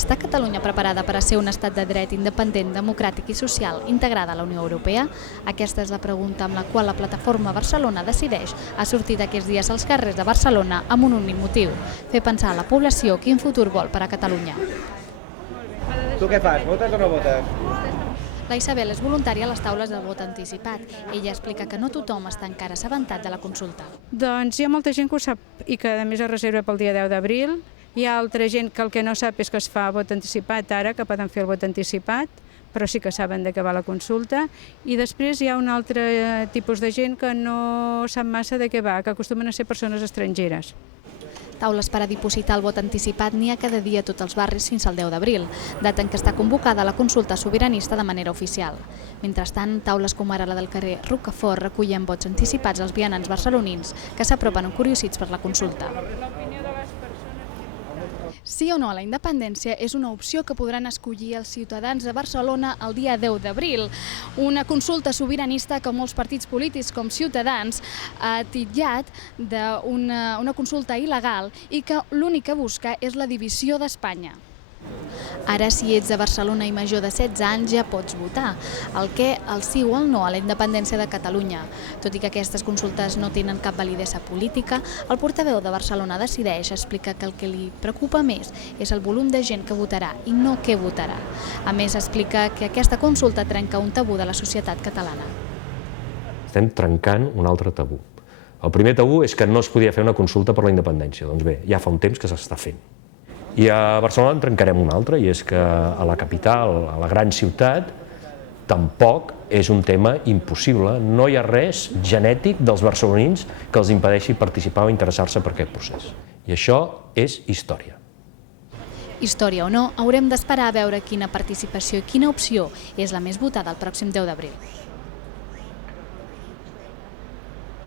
Està Catalunya preparada per a ser un estat de dret independent, democràtic i social integrada a la Unió Europea? Aquesta és la pregunta amb la qual la plataforma Barcelona Decideix ha sortit aquests dies als carrers de Barcelona amb un únic motiu: fer pensar a la població quin futur vol per a Catalunya. Tu què fas? Votes o no votes? La Isabel és voluntària a les taules de vot anticipat. Ella explica que no tothom està encara assabentat de la consulta. Doncs hi ha molta gent que ho sap i que a més es reserva pel dia 10 d'abril. Hi ha altra gent que el que no sap és que es fa vot anticipat ara, que poden fer el vot anticipat, però sí que saben de què va la consulta. I després hi ha un altre tipus de gent que no sap massa de què va, que acostumen a ser persones estrangeres. Taules per a dipositar el vot anticipat n'hi ha cada dia a tots els barris fins al 10 d'abril, data en què està convocada la consulta sobiranista de manera oficial. Mentrestant, taules com ara la del carrer Rocafort recullen vots anticipats als vianants barcelonins que s'apropen encuriosits per la consulta. Sí o no a la independència és una opció que podran escollir els ciutadans de Barcelona el dia 10 d'abril. Una consulta sobiranista que molts partits polítics com Ciutadans ha titllat d'una consulta il·legal i que l'únic que busca és la divisió d'Espanya. Ara, si ets de Barcelona i major de 16 anys, ja pots votar. El sí o el no a la independència de Catalunya. Tot i que aquestes consultes no tenen cap validesa política, el portaveu de Barcelona Decideix explica que el que li preocupa més és el volum de gent que votarà i no què votarà. A més, explica que aquesta consulta trenca un tabú de la societat catalana. Estem trencant un altre tabú. El primer tabú és que no es podia fer una consulta per la independència. Doncs bé, ja fa un temps que s'està fent. I a Barcelona en trencarem un altre, i és que a la capital, a la gran ciutat, tampoc és un tema impossible. No hi ha res genètic dels barcelonins que els impedeixi participar o interessar-se per aquest procés. I això és història. Història o no, haurem d'esperar a veure quina participació i quina opció és la més votada el pròxim 10 d'abril.